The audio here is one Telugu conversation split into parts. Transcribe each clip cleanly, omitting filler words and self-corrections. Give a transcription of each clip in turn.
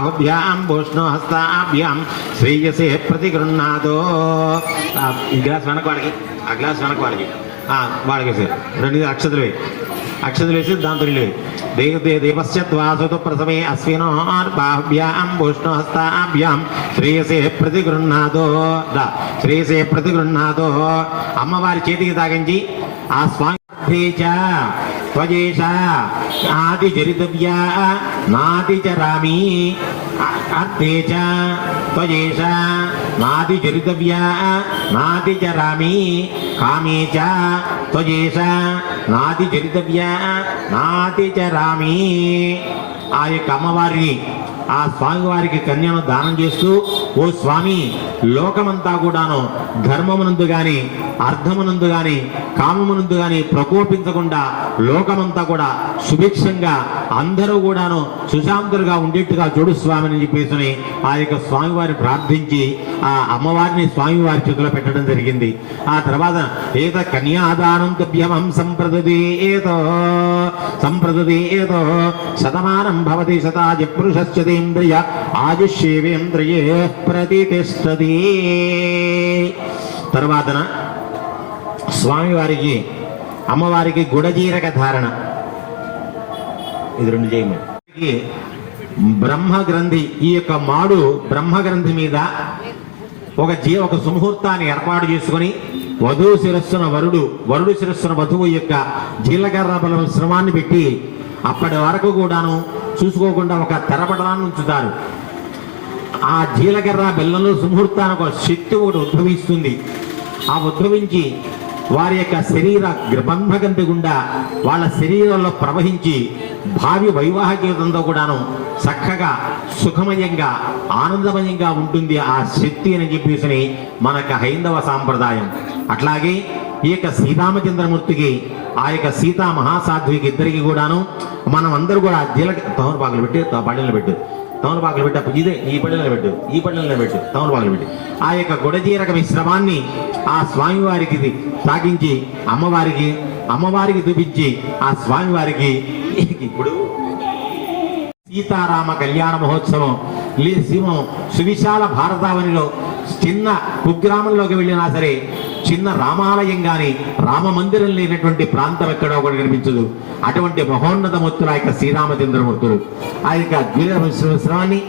అహుభ్యాం భూష్ణోహస్తాభ్యాం శ్రేయసే ప్రతిగృహ్ణాదో. ఈ గ్లాస్ వెనక వాళ్ళకి, ఆ గ్లాస్ వెనక వాళ్ళకి, వాళ్ళకి సార్ రెండు అక్షతలు వేయి, అక్షతలు వేసి దాంతో దేవశ్చత్వాసుత ప్రసమే అశ్వినో బాహుభ్యాం భూష్ణోహస్తాభ్యాం శ్రేయసే ప్రతిగృహ్ణాదో. శ్రేయసే ప్రతిగృహ్ణాదో. అమ్మవారి చేతికి తాగించి ఆ స్వామి త్వజేష నాది చరితవ్యా నాది చరామి అర్థే చ త్వజేష నాది చరితవ్యా నాది చరామి కామే చ త్వజేష నాది చరితవ్యా నాది చరామి. ఆ యొక్క అమ్మవారిని, ఆ స్వామివారికి కన్యను దానం చేస్తూ, ఓ స్వామి, లోకమంతా కూడాను ధర్మమునందు గాని అర్థమునందు గాని కామమునందు గాని ప్రకోపించకుండా లోకమంతా కూడా సుభిక్షంగా అందరూ కూడాను సుశాంతులుగా ఉండేట్టుగా చూడు స్వామిని చెప్పేసి ఆ యొక్క స్వామివారిని ప్రార్థించి ఆ అమ్మవారిని స్వామివారి చేతిలో పెట్టడం జరిగింది. ఆ తర్వాత ఏత కన్యాదానం తుభ్యమం సంప్రదదేతో శతమానం భవతి శతాజ పురుషస్యేంద్రియ ఆయుష్యేంద్రియే ప్రతిష్టతి. తర్వాతన స్వామివారికి అమ్మవారికి గుడజీరక ధారణ, ఇది రెండు చేయమని. బ్రహ్మగ్రంథి, ఈ యొక్క మాడు బ్రహ్మగ్రంథి మీద ఒక సుముహూర్తాన్ని ఏర్పాటు చేసుకుని వధువు శిరస్సున వరుడు శిరస్సున వధువు యొక్క జీలకర్ర బలం శ్రమాన్ని పెట్టి అప్పటి వరకు కూడాను చూసుకోకుండా ఒక తెరపడలాన్ని ఉంచుతారు. ఆ జీలకర్ర బెల్లంలో సుముహూర్తానికి ఒక శక్తి ఒకటి ఉద్భవిస్తుంది. ఆ ఉద్భవించి వారి యొక్క శరీర బ్రహ్మగంతి గుండా వాళ్ళ శరీరంలో ప్రవహించి భావి వైవాహిక జీవితంతో కూడాను చక్కగా సుఖమయంగా ఆనందమయంగా ఉంటుంది ఆ శక్తి అని చెప్పేసి మనకు హైందవ సాంప్రదాయం. అట్లాగే ఈ యొక్క శ్రీరామచంద్రమూర్తికి, ఆ యొక్క సీతా మహాసాధ్వికి ఇద్దరికి కూడాను మనం అందరూ కూడా తమలపాకులు పెట్టి పళ్ళెలు పెట్టు, తమలపాకులు పెట్టు, ఇదే ఈ పళ్ళెలను పెట్టు, ఈ పళ్ళెలను పెట్టు, తమలపాకులు పెట్టి ఆ యొక్క గుడజీరక మిశ్రమాన్ని ఆ స్వామివారికి తాగించి అమ్మవారికి చూపించి ఆ స్వామివారికి ఇప్పుడు సీతారామ కళ్యాణ మహోత్సవం సువిశాల భారతావనిలో చిన్న కుగ్రామంలోకి వెళ్ళినా సరే చిన్న రామాలయం గాని రామ మందిరం లేనటువంటి ప్రాంతం ఎక్కడో ఒకటి కనిపించదు. అటువంటి మహోన్నతమూర్తులు ఆ యొక్క శ్రీరామచంద్రమూర్తులు ఆ యొక్క ద్విశ్రమాన్ని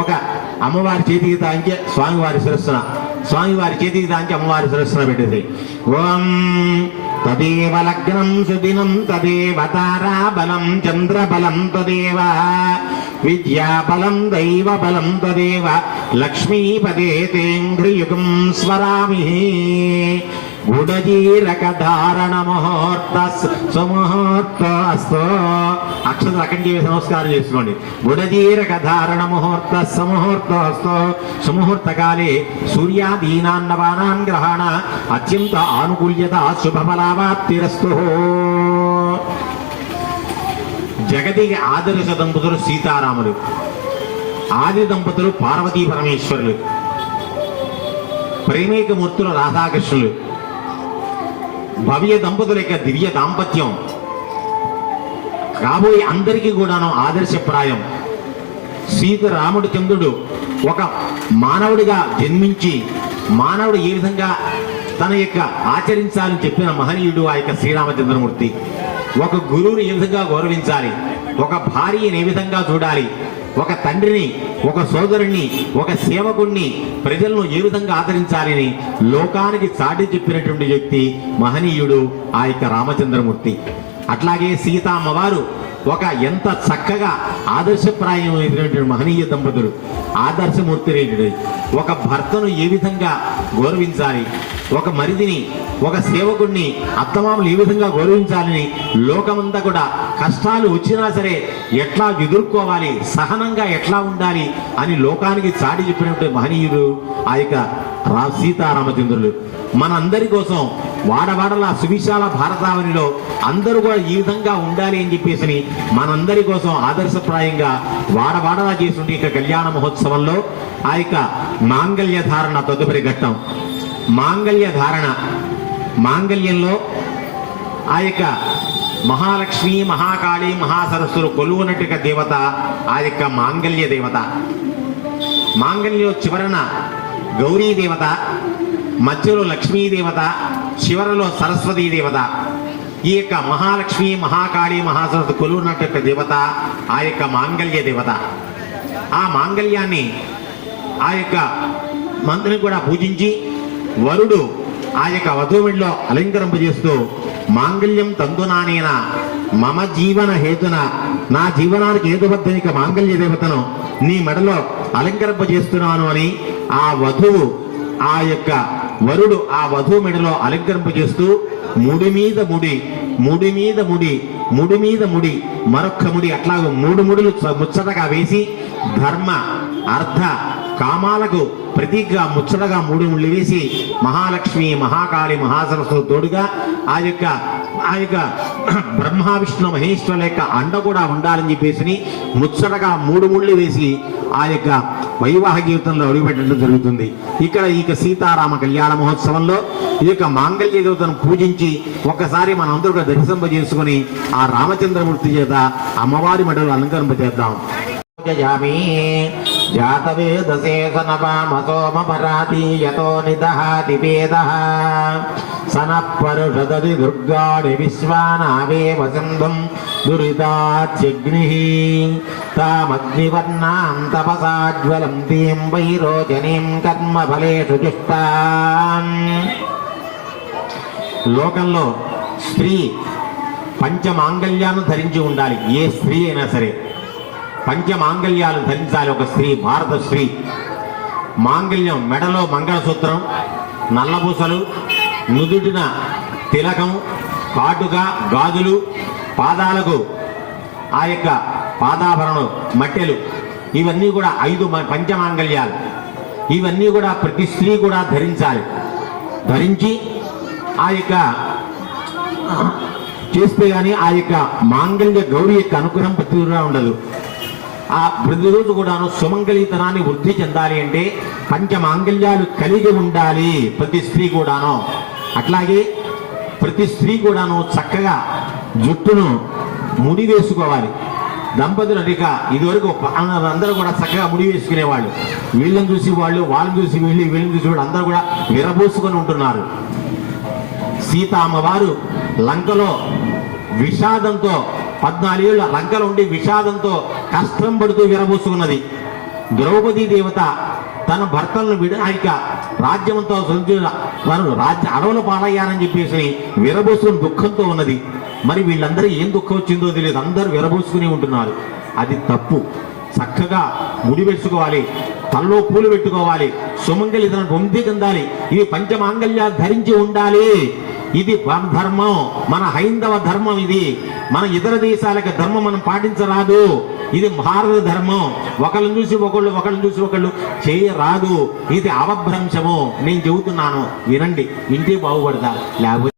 ఒక అమ్మవారి చేతికి తాంచి స్వామివారి చేతికి అమ్మవారి శిరస్సున పెట్టింది. ఓం తదేవ లగ్నం సుదినం తదేవ తారాబలం చంద్రబలం తదేవ విద్యాబలం దైవబలం తదేవ లక్ష్మీపదే తేంద్రియుగం స్మరామి. గుడజీరక ధారణ ముహూర్త సుముహూర్తస్తో అక్షతలు అక్కడికి వేసి నమస్కారం చేసుకోండి. గుడజీరక ధారణ ముహూర్త సుముహూర్తస్తో సుముహూర్తకాలే సూర్యాదీనాన్నవానాన్ గ్రహణ అత్యంత ఆనుకూల్యత శుభఫలావాప్తిరస్తు. జగతికి ఆదర్శ దంపతులు సీతారాములు, ఆది దంపతులు పార్వతీ పరమేశ్వరులు, ప్రేమిక మూర్తులు రాధాకృష్ణులు, భవ్య దంపతుల యొక్క దివ్య దాంపత్యం కాబోయే అందరికీ కూడాను ఆదర్శప్రాయం. సీతారాముడి చంద్రుడు ఒక మానవుడిగా జన్మించి మానవుడు ఏ విధంగా తన యొక్క ఆచరించాలని చెప్పిన మహనీయుడు ఆ యొక్క శ్రీరామచంద్రమూర్తి. ఒక గురువుని ఏ విధంగా గౌరవించాలి, ఒక భార్యని ఏ విధంగా చూడాలి, ఒక తండ్రిని, ఒక సోదరుణ్ణి, ఒక సేవకుణ్ణి, ప్రజలను ఏ విధంగా ఆదరించాలని లోకానికి చాటి చెప్పినటువంటి వ్యక్తి మహనీయుడు ఆ యొక్క రామచంద్రమూర్తి. అట్లాగే సీతామ్మవారు ఒక ఎంత చక్కగా ఆదర్శప్రాయమైనటువంటి మహనీయ దంపతులు, ఆదర్శమూర్తి. ఒక భర్తను ఏ విధంగా గౌరవించాలి, ఒక మరిదిని, ఒక సేవకుడిని, అత్తమామలు ఏ విధంగా గౌరవించాలని లోకమంతా కూడా కష్టాలు వచ్చినా సరే ఎట్లా ఎదుర్కోవాలి, సహనంగా ఎట్లా ఉండాలి అని లోకానికి చాటి చెప్పినటువంటి మహనీయుడు ఆ యొక్క సీతారామచంద్రులు. మనందరి కోసం వాడవాడలా సువిశాల భారతావనిలో అందరూ కూడా ఈ విధంగా ఉండాలి అని చెప్పేసి మనందరి కోసం ఆదర్శప్రాయంగా వాడవాడలా చేస్తుంటే ఇక కళ్యాణ మహోత్సవంలో ఆ యొక్క మాంగళ్య ధారణ తదుపరి ఘట్టం. మాంగళ్య ధారణ, మాంగళ్యంలో ఆ యొక్క మహాలక్ష్మి, మహాకాళి, మహాసరస్సులు కొలువునట్టుగా దేవత ఆ యొక్క మాంగళ్య దేవత. మాంగళ్యం చివరన గౌరీ దేవత, మధ్యలో లక్ష్మీ దేవత, చివరలో సరస్వతీ దేవత. ఈ యొక్క మహాలక్ష్మి, మహాకాళి, మహాసరస్వతి కొలువున్నట్టు దేవత ఆ యొక్క మాంగళ్య దేవత. ఆ మాంగళ్యాన్ని ఆ యొక్క మంత్రిని కూడా పూజించి వరుడు ఆ యొక్క వధువుడిలో అలంకరింపజేస్తూ మాంగళ్యం తందునానేన మమ జీవన హేతున, నా జీవనానికి హేతుబద్ధనిక మాంగళ్య దేవతను నీ మెడలో అలంకరింపజేస్తున్నాను అని ఆ వధువు ఆ యొక్క వరుడు ఆ వధువు మెడలో అలంకరింపజేస్తూ ముడి మీద ముడి, ముడి మీద ముడి, ముడి మీద ముడి, మరొక్క ముడి, అట్లా 3 ముడులు ముచ్చటగా వేసి ధర్మ అర్థ కామాలకు ప్రతీకగా ముచ్చటగా 3 ముళ్ళు వేసి మహాలక్ష్మి, మహాకాళి, మహాసరస్వతి తోడుగా ఆ యొక్క బ్రహ్మ విష్ణు మహేశ్వరుల యొక్క అండ కూడా ఉండాలని చెప్పేసి ముచ్చటగా 3 ముళ్ళు వేసి ఆ యొక్క వైవాహిక జీవితంలో అడుగుపెట్టడం జరుగుతుంది. ఇక్కడ ఈ సీతారామ కళ్యాణ మహోత్సవంలో ఈ యొక్క మాంగళ్య దేవతను పూజించి ఒక్కసారి మనం అందరూ కూడా దర్శింపజేసుకుని ఆ రామచంద్రమూర్తి చేత అమ్మవారి మెడలు అలంకరింపజేద్దాం. జాతవేదశేషనపామసోమపరాతి యతో నిదహాతి వేదః సనః పరుషదతి దుర్గాణి విశ్వానావే వసంతం దురితాచ్యగ్నిః తామగ్నివర్ణాం తపసాజ్వలంతీం వైరోచనీం కర్మఫలేషు జుష్టాం. లోకంలో స్త్రీ పంచమాంగళ్యాలను ధరించి ఉండాలి. ఏ స్త్రీ అయినా సరే పంచమాంగళ్యాలు ధరించాలి. ఒక స్త్రీ, భారత స్త్రీ మాంగళ్యం, మెడలో మంగళసూత్రం, నల్లబూసలు, నుదుటిన తిలకం, కాటుక, గాజులు, పాదాలకు ఆ యొక్క పాదాభరణం, మట్టెలు, ఇవన్నీ కూడా 5 పంచమాంగళ్యాలు. ఇవన్నీ కూడా ప్రతి స్త్రీ కూడా ధరించాలి. ధరించి ఆ యొక్క చేస్తే కానీ ఆ యొక్క మాంగళ్య గౌరి యొక్క అనుగ్రహం ప్రతిగా ఉండదు. ఆ ప్రతిరోజు కూడాను సుమంగళీతనాన్ని వృద్ధి చెందాలి అంటే పంచమాంగళ్యాలు కలిగి ఉండాలి ప్రతి స్త్రీ కూడాను. అట్లాగే ప్రతి స్త్రీ కూడాను చక్కగా జుట్టును ముడి వేసుకోవాలి. దంపతులు అధిక ఇదివరకు అందరూ కూడా చక్కగా ముడి వేసుకునేవాళ్ళు. వీళ్ళని చూసి వాళ్ళు, వాళ్ళని చూసి వీళ్ళు, వీళ్ళని చూసి వాళ్ళు అందరూ కూడా విరబోసుకొని ఉంటున్నారు. సీతామ్మవారు లంకలో విషాదంతో 14 ఏళ్ళు లంకలో ఉండి విషాదంతో కష్టం పడుతూ విరబోసుకున్నది. ద్రౌపదీ దేవత తన భర్తలను విడాయిక రాజ్యంతో రాజ్య అడవుల పాలయ్యారని చెప్పేసి విరబోసుకుని దుఃఖంతో ఉన్నది. మరి వీళ్ళందరూ ఏం దుఃఖం వచ్చిందో తెలియదు, అందరూ విరబోసుకుని ఉంటున్నారు. అది తప్పు. చక్కగా ముడి వేసుకోవాలి, తల్లో పూలు పెట్టుకోవాలి, సుమంగళి తన పొంది చెందాలి. ఇవి పంచమాంగళ్యాలు ధరించి ఉండాలి. ఇది ధర్మం, మన హైందవ ధర్మం. ఇది మన ఇతర దేశాలకు ధర్మం మనం పాటించరాదు. ఇది భారత ధర్మం. ఒకళ్ళని చూసి ఒకళ్ళు, ఒకళ్ళని చూసి ఒకళ్ళు చేయరాదు. ఇది అవభ్రంశము. నేను చెబుతున్నాను, వినండి, వింటే బాగుపడతా. లేకపోతే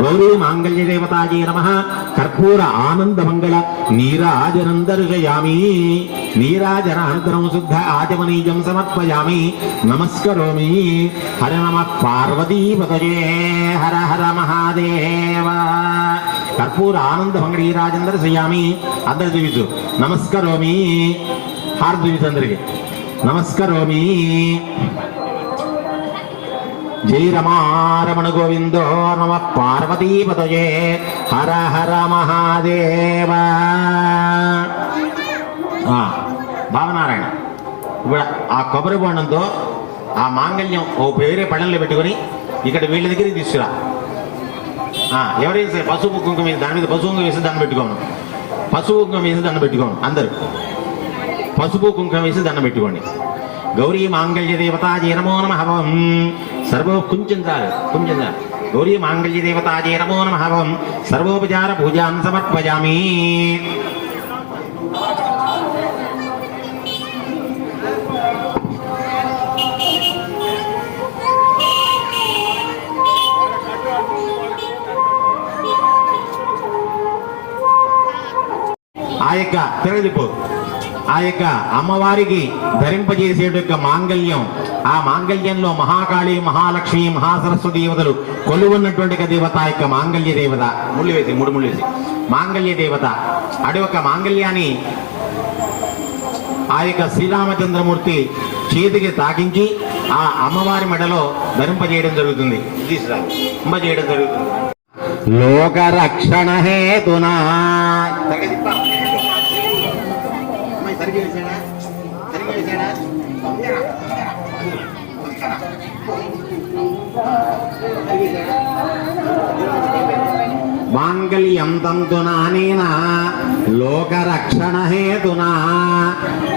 గౌరీ మాంగళ్య దేవతాజీ నమః. కర్పూర ఆనంద మంగళ నీరాజనం దర్శయామి. నీరాజనానంతరం శుద్ధ ఆచమనీయం సమర్పయామి. నమస్కరోమి. హర నమః పార్వతీపతయే. హర హర మహాదేవ. కర్పూర ఆనంద మంగళ నీరాజనం దర్శయామి. అందరు చూపించు. నమస్కరోమి. హారతి చూపించు అందరికి. నమస్కరోమి. జై రమారమణ గోవిందో నమ పార్వతీపతయే. హర హర మహాదేవ. భావనారాయణ ఇప్పుడు ఆ కొబ్బరి బోండంతో ఆ మాంగళ్యం ఓ వేరే పళ్ళల్లో పెట్టుకొని ఇక్కడ వీళ్ళ దగ్గరికి తీసుకురా. ఎవరైనా సరే పసుపు కుంకుమ వేసి దాని మీద పసుపు కుంకుమ వేసి దండం పెట్టుకోను. పసుపు కుంకుమ వేసి దండం పెట్టుకోను. అందరూ పసుపు కుంకుమ వేసి దండం పెట్టుకోండి. గౌరీ మాంగళ్య దేవతాజీ నమో నమః. సర్వో కొంచెం చాలు. గౌరీ మాంగళ్య దేవతాజీ నమో నమః. సర్వోపచార పూజాం సమర్పయామి. ఆ యొక్క తిరగలిపో ఆ యొక్క అమ్మవారికి ధరింపజేసే యొక్క మాంగళ్యం, ఆ మాంగళ్యంలో మహాకాళి, మహాలక్ష్మి, మహాసరస్వతి దేవతలు కొలువున్నటువంటి దేవత యొక్క మాంగళ్య దేవత. ముళ్ళు వేసి 3 ముళ్ళు వేసి మాంగళ్య దేవత అటు ఒక మాంగళ్యాన్ని ఆ యొక్క శ్రీరామచంద్రమూర్తి చేతికి తాకించి ఆ అమ్మవారి మెడలో ధరింపజేయడం జరుగుతుంది, ధరింపజేయడం జరుగుతుంది. లోకరక్షణ హేతునా మాంగళ్యం తంతునా నేనా లోకరక్షణ హేతునా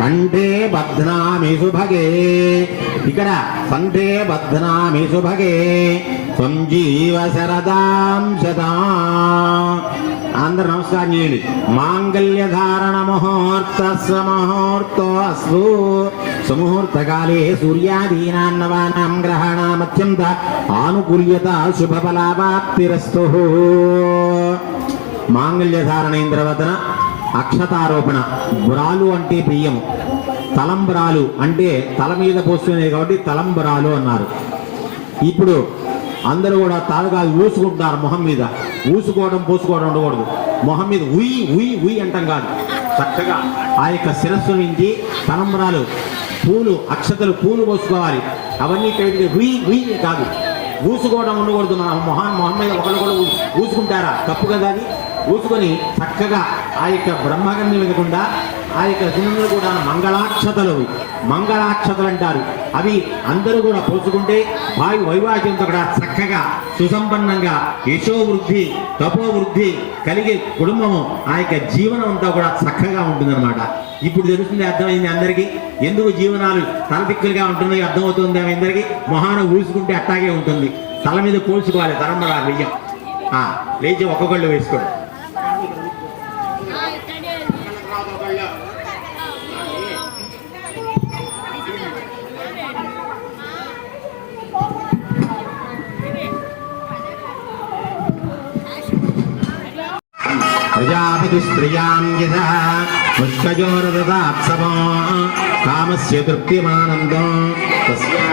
కంఠే బధ్నామి సుభగే. ఇక్కడ కంఠే బధ్నామి సుభగే సంజీవ శరదాం శతాం. అందరు నమస్కారం చేయండి. మాంగళ్య ధారణ ముహూర్త ముహూర్తో అస్తు. సుముహూర్తకాలే సూర్యాదీనాన్నవానాం గ్రహాణాం అత్యంత ఆనుకూల్యత శుభఫలాప్తిరస్తు. మాంగళ్య ధారణ అయిన తర్వాత అక్షతారోపణ. బ్రాలు అంటే బియ్యం, తలంబ్రాలు అంటే తల మీద పోసుకునేది కాబట్టి తలంబ్రాలు అన్నారు. ఇప్పుడు అందరూ కూడా తాలుగాలు ఊసుకుంటున్నారు మొహం మీద. ఊసుకోవడం పోసుకోవడం ఉండకూడదు. మొహం మీద ఉయ్ ఉయ్ ఉయ్ అంటాం కాదు. చక్కగా ఆ యొక్క శిరస్సు నుంచి తలంబ్రాలు, పూలు, అక్షతలు, పూలు పోసుకోవాలి. అవన్నీ ఉయ్ ఉయ్ కాదు, ఊసుకోవడం ఉండకూడదు. మొహం మీద ఒకరు ఊసుకుంటారా? తప్పు కదా అది. ఊసుకొని చక్కగా ఆ యొక్క బ్రహ్మగంధం వెదకుండా ఆ యొక్క గుణములు కూడా మంగళాక్షతలు అంటారు. అవి అందరూ కూడా పోసుకుంటే వైవాహికంతో కూడా చక్కగా సుసంపన్నంగా యశోవృద్ధి తపోవృద్ధి కలిగే కుటుంబము, ఆ యొక్క జీవనం అంతా కూడా చక్కగా ఉంటుందన్నమాట. ఇప్పుడు తెలుస్తుంది, అర్థమైంది అందరికీ ఎందుకు జీవనాలు తలదిక్కులుగా ఉంటున్నాయి, అర్థమవుతుంది అందరికీ. మొహాన ఊసుకుంటే అట్టాగే ఉంటుంది. తల మీద పోల్చుకోవాలి తరంబరా వెయ్యం. లేచి ఒక్కొక్కళ్ళు వేసుకోండి. ప్రజాపతి స్త్రియాం యథా ముష్కయోరదదాత్సవా కామస్య తృప్తిమానందం తస్యా